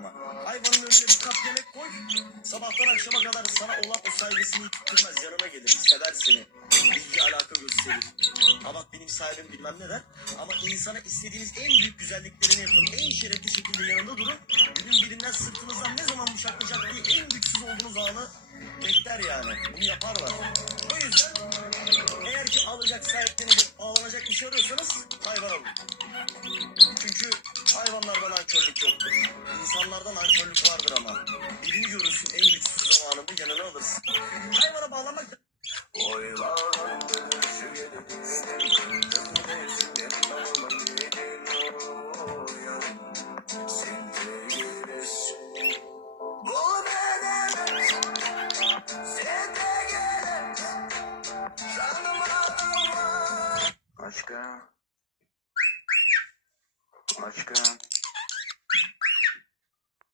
ama. Hayvanın önüne bir kap yemek koy. Sabahtan akşama kadar sana olan o saygısını yitirmez. Yanına gelir, sever seni. İlgi alaka gösterir. Ha bak benim sahibim bilmem ne der. Ama insana istediğiniz en büyük güzelliklerini yapın. En şerefli şekilde yanında durun. Günün birinden sırtınızdan ne zaman bıçaklayacak diye en güçsüz olduğunuz anı bekler yani. Bunu yaparlar. O yüzden eğer ki alacak, sahiplenecek, bağlanacak bir şey arıyorsanız hayvan alın. Çünkü hayvanlardan nankörlük yoktur. İnsanlardan nankörlük vardır ama. Birini görürsün en güçsüz zamanında yanına alırsın. Hayvana bağlanmak da... Aşkım. Aşkım.